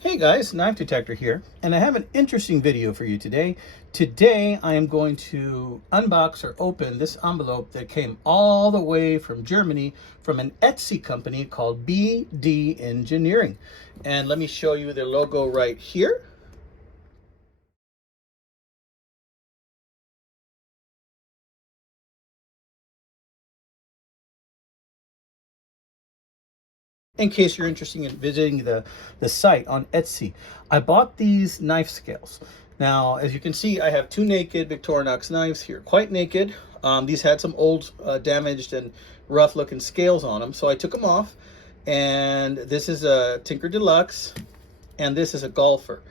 Hey guys, Knife Detector here, and I have an interesting video for you today. Today I am going to unbox or open this envelope that came all the way from Germany from an Etsy company called BD Engineering. And let me show you their logo right here. In case you're interested in visiting the site on Etsy. I bought these knife scales. Now, as you can see, I have two naked Victorinox knives here, quite naked. These had some old, damaged and rough looking scales on them, so I took them off. And this is a Tinker Deluxe, and this is a Golfer.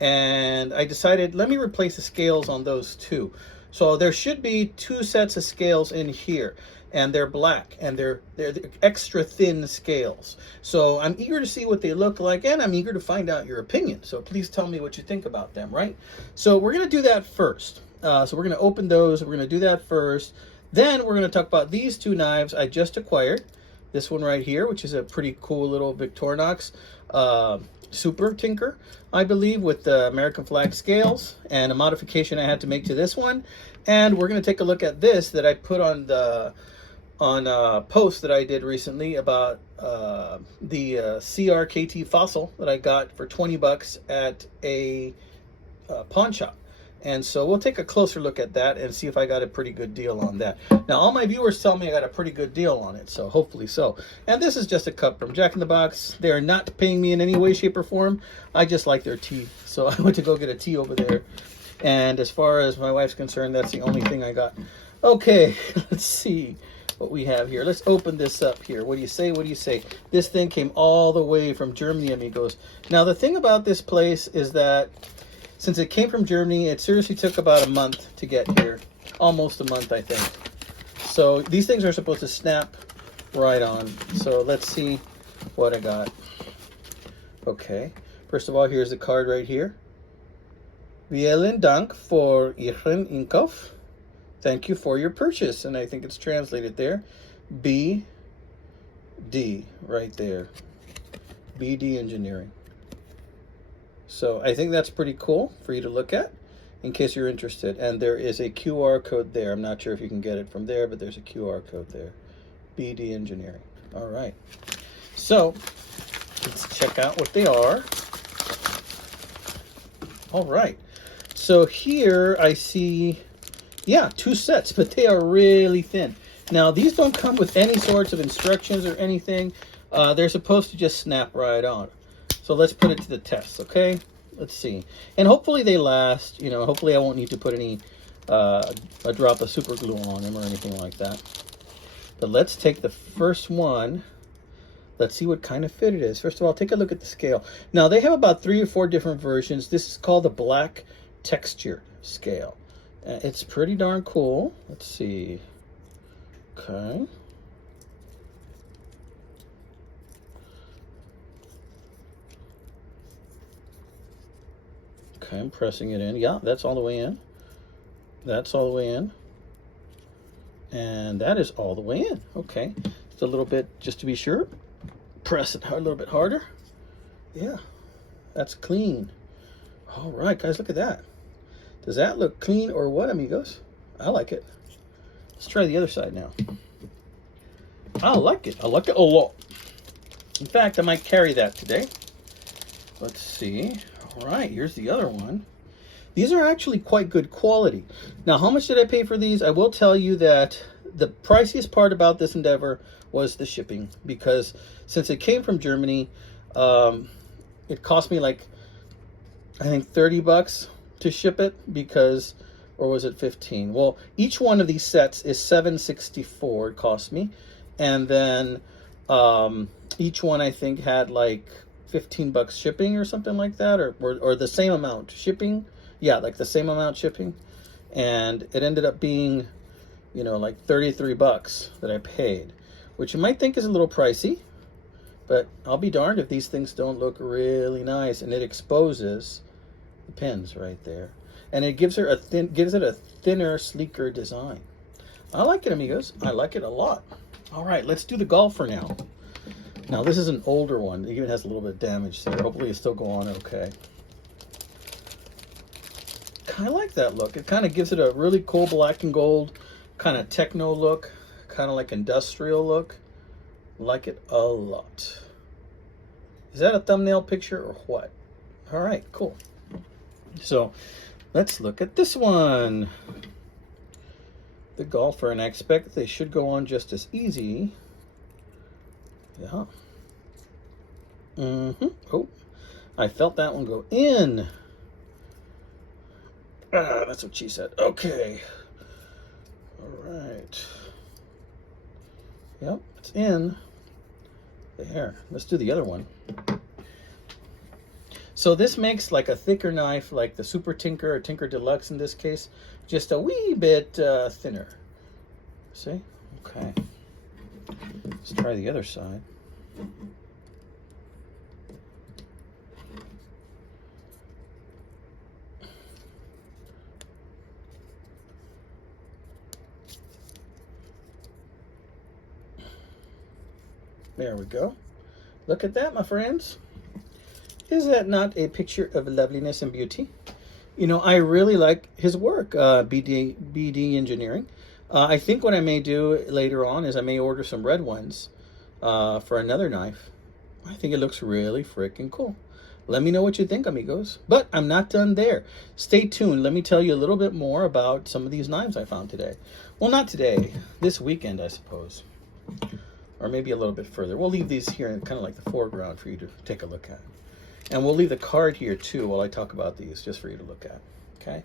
And I decided, let me replace the scales on those two. So there should be two sets of scales in here, and they're black, and they're extra thin scales. So I'm eager to see what they look like, and I'm eager to find out your opinion. So please tell me what you think about them, right? So we're gonna do that first. So we're gonna open those, we're gonna do that first. Then we're gonna talk about these two knives I just acquired. This one right here, which is a pretty cool little Victorinox Super Tinker, I believe, with the American flag scales, and a modification I had to make to this one. And we're going to take a look at this that I put on the a post that I did recently about the CRKT Fossil that I got for 20 bucks at a pawn shop. And so we'll take a closer look at that and see if I got a pretty good deal on that. Now, all my viewers tell me I got a pretty good deal on it, so hopefully so. And this is just a cup from Jack in the Box. They are not paying me in any way, shape, or form. I just like their tea. So I went to go get a tea over there. And as far as my wife's concerned, that's the only thing I got. Okay, let's see what we have here. Let's open this up here. What do you say? What do you say? This thing came all the way from Germany, amigos. Now, the thing about this place is that since it came from Germany, it seriously took about a month to get here. Almost a month, I think. So these things are supposed to snap right on. So let's see what I got. Okay. First of all, here's the card right here. Vielen Dank für Ihren Einkauf. Thank you for your purchase. And I think it's translated there. BD right there. BD Engineering. So I think that's pretty cool for you to look at in case you're interested. And there is a QR code there. I'm not sure if you can get it from there, but there's a QR code there. BD Engineering. All right. So let's check out what they are. All right. So here I see, yeah, two sets, but they are really thin. Now, these don't come with any sorts of instructions or anything. They're supposed to just snap right on. So let's put it to the test, okay? Let's see. And hopefully they last. You know, hopefully I won't need to put any, a drop of super glue on them or anything like that. But let's take the first one. Let's see what kind of fit it is. First of all, take a look at the scale. Now, they have about 3 or 4 different versions. This is called the black texture scale. It's pretty darn cool. Let's see. Okay. Okay, I'm pressing it in. Yeah, that's all the way in. That's all the way in. And that is all the way in. Okay. Just a little bit, just to be sure. Press it a little bit harder. Yeah, that's clean. All right, guys, look at that. Does that look clean or what, amigos? I like it. Let's try the other side now. I like it. I like it a lot. In fact, I might carry that today. Let's see. All right, here's the other one. These are actually quite good quality. Now, how much did I pay for these? I will tell you that the priciest part about this endeavor was the shipping, because since it came from Germany, it cost me like, I think 30 bucks to ship it, because, or was it 15? Well, each one of these sets is $7.64 it cost me. And then each one I think had like 15 bucks shipping or something like that, or the same amount shipping. Yeah, like the same amount shipping. And it ended up being, you know, like 33 bucks that I paid, which you might think is a little pricey, but I'll be darned if these things don't look really nice. And it exposes the pins right there, and it gives it a thinner, sleeker design. I like it, amigos. I like it a lot. All right, let's do the Golfer now. Now this is an older one. It even has a little bit of damage there. Hopefully it's still go on okay. I like that look. It kind of gives it a really cool black and gold kind of techno look, kind of like industrial look. Like it a lot. Is that a thumbnail picture or what? All right, cool. So let's look at this one. The Golfer, and I expect they should go on just as easy. Yeah. Oh, I felt that one go in. Ah, that's what she said. Okay. All right. Yep, it's in. There. Let's do the other one. So this makes like a thicker knife, like the Super Tinker or Tinker Deluxe in this case, just a wee bit thinner. See? Okay. Let's try the other side. There we go. Look at that, my friends. Is that not a picture of loveliness and beauty? You know, I really like his work, BD Engineering. I think what I may do later on is I may order some red ones for another knife. I think it looks really freaking cool. Let me know what you think, amigos. But I'm not done there. Stay tuned. Let me tell you a little bit more about some of these knives I found today. Well, not today. This weekend, I suppose. Or maybe a little bit further. We'll leave these here in kind of like the foreground for you to take a look at. And we'll leave the card here too while I talk about these, just for you to look at. Okay.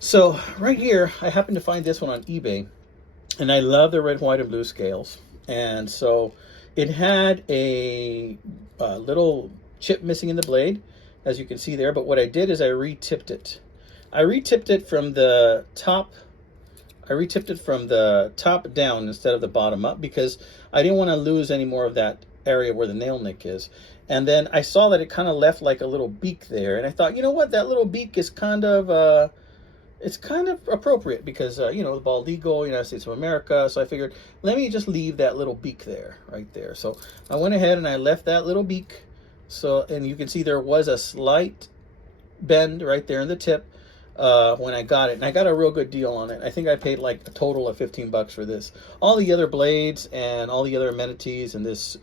So right here, I happened to find this one on eBay. And I love the red, white, and blue scales. And so it had a little chip missing in the blade, as you can see there. But what I did is I re-tipped it. I re-tipped it from the top. I re-tipped it from the top down instead of the bottom up because I didn't want to lose any more of that area where the nail nick is. And then I saw that it kind of left like a little beak there. And I thought, you know what, that little beak is kind of, it's kind of appropriate because, you know, the bald eagle, United States of America. So I figured, let me just leave that little beak there, right there. So I went ahead and I left that little beak. So, and you can see there was a slight bend right there in the tip. When I got it, and I got a real good deal on it. I think I paid like a total of 15 bucks for this. All the other blades and all the other amenities in this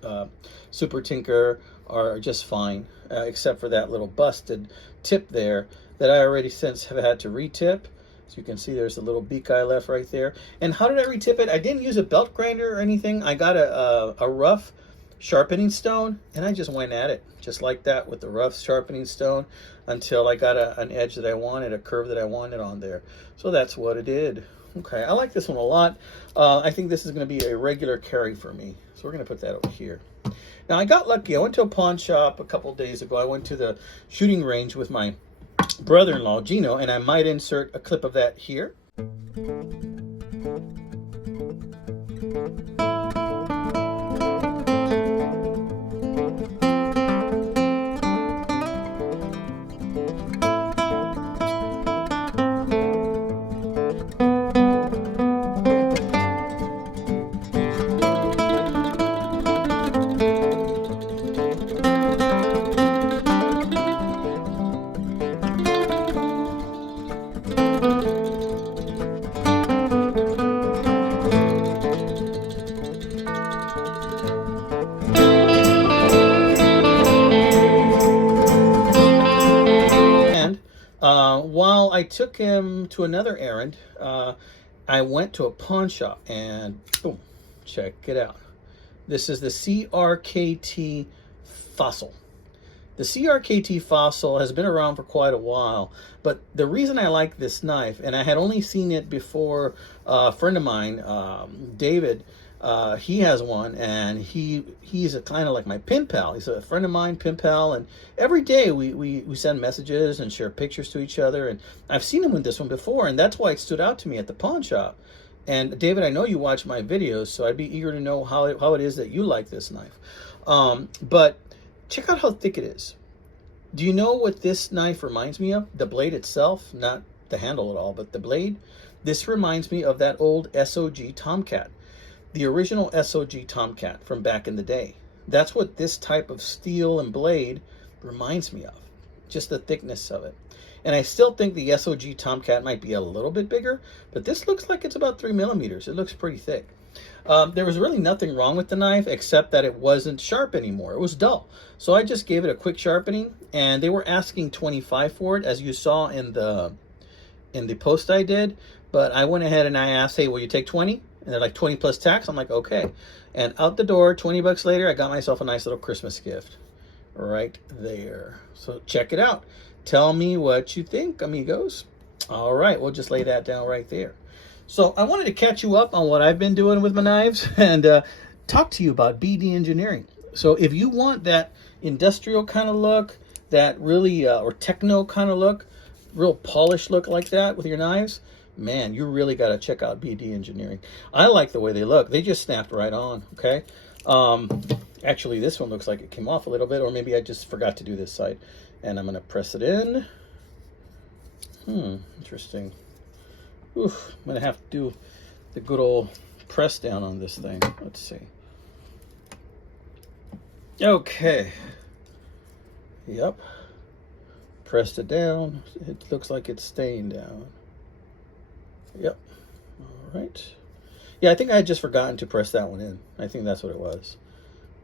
Super Tinker are just fine, except for that little busted tip there that I already since have had to retip. As you can see, there's a little beak I left right there. And how did I retip it? I didn't use a belt grinder or anything. I got a rough sharpening stone, and I just went at it just like that with the rough sharpening stone until I got an edge that I wanted, a curve that I wanted on there. So that's what it did. Okay, I like this one a lot. I think this is going to be a regular carry for me. So we're going to put that over here. Now I got lucky. I went to a pawn shop a couple days ago. I went to the shooting range with my brother-in-law, Gino, and I might insert a clip of that here. While I took him to another errand, I went to a pawn shop and boom, check it out. This is the CRKT Fossil. The CRKT Fossil has been around for quite a while, but the reason I like this knife, and I had only seen it before a friend of mine, David, he has one, and he's a kind of like my pen pal. He's a friend of mine, pen pal, and every day we send messages and share pictures to each other. And I've seen him with this one before, and that's why it stood out to me at the pawn shop. And David, I know you watch my videos, so I'd be eager to know how it is that you like this knife. But check out how thick it is. Do you know what this knife reminds me of? The blade itself, not the handle at all, but the blade. This reminds me of that old SOG Tomcat. The original SOG Tomcat from back in the day. That's what this type of steel and blade reminds me of, just the thickness of it. And I still think the SOG Tomcat might be a little bit bigger, but this looks like it's about 3 millimeters. It looks pretty thick. There was really nothing wrong with the knife except that it wasn't sharp anymore. It was dull. So I just gave it a quick sharpening, and they were asking 25 for it, as you saw in the post I did. But I went ahead and I asked, hey, will you take 20? And they're like, 20 plus tax. I'm like, okay. And out the door, 20 bucks later, I got myself a nice little Christmas gift right there. So check it out. Tell me what you think, amigos. All right, we'll just lay that down right there. So I wanted to catch you up on what I've been doing with my knives and talk to you about BD engineering. So if you want that industrial kind of look, that really, or techno kind of look, real polished look like that with your knives, man, you really got to check out BD engineering. I like the way they look. They just snapped right on, okay? Actually, this one looks like it came off a little bit, or maybe I just forgot to do this side. And I'm going to press it in. Interesting. Oof, I'm going to have to do the good old press down on this thing. Let's see. Okay. Yep. Pressed it down. It looks like it's staying down. Yep. All right. Yeah, I think I had just forgotten to press that one in. I think that's what it was.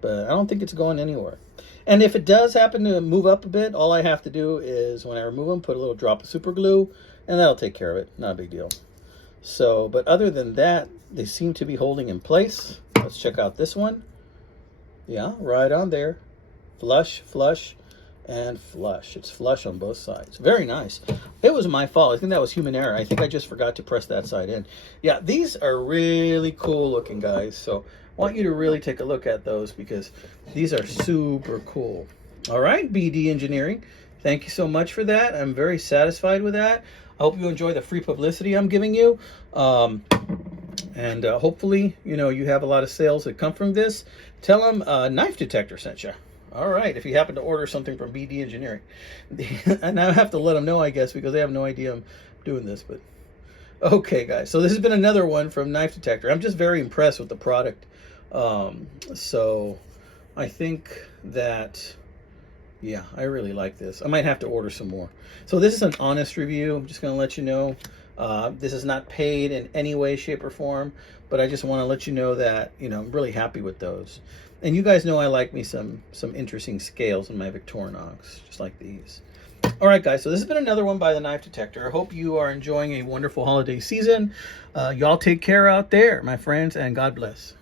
But I don't think it's going anywhere. And if it does happen to move up a bit, all I have to do is, when I remove them, put a little drop of super glue, and that'll take care of it. Not a big deal. So, but other than that, they seem to be holding in place. Let's check out this one. Yeah, right on there. Flush, flush, and flush. It's flush on both sides. Very nice. It was my fault. I think that was human error. I think I just forgot to press that side in. Yeah, these are really cool looking, guys. So I want you to really take a look at those because these are super cool. All right, BD Engineering. Thank you so much for that. I'm very satisfied with that. I hope you enjoy the free publicity I'm giving you. And hopefully, you know, you have a lot of sales that come from this. Tell them Knife Detector sent you. All right, if you happen to order something from BD Engineering. And I have to let them know, I guess, because they have no idea I'm doing this. But okay, guys. So this has been another one from Knife Detector. I'm just very impressed with the product. So I think that, yeah, I really like this. I might have to order some more. So this is an honest review. I'm just going to let you know. This is not paid in any way, shape, or form, but I just want to let you know that, you know, I'm really happy with those. And you guys know I like me some interesting scales in my Victorinox, just like these. All right, guys, so this has been another one by the Knife Detector. I hope you are enjoying a wonderful holiday season. Y'all take care out there, my friends, and God bless.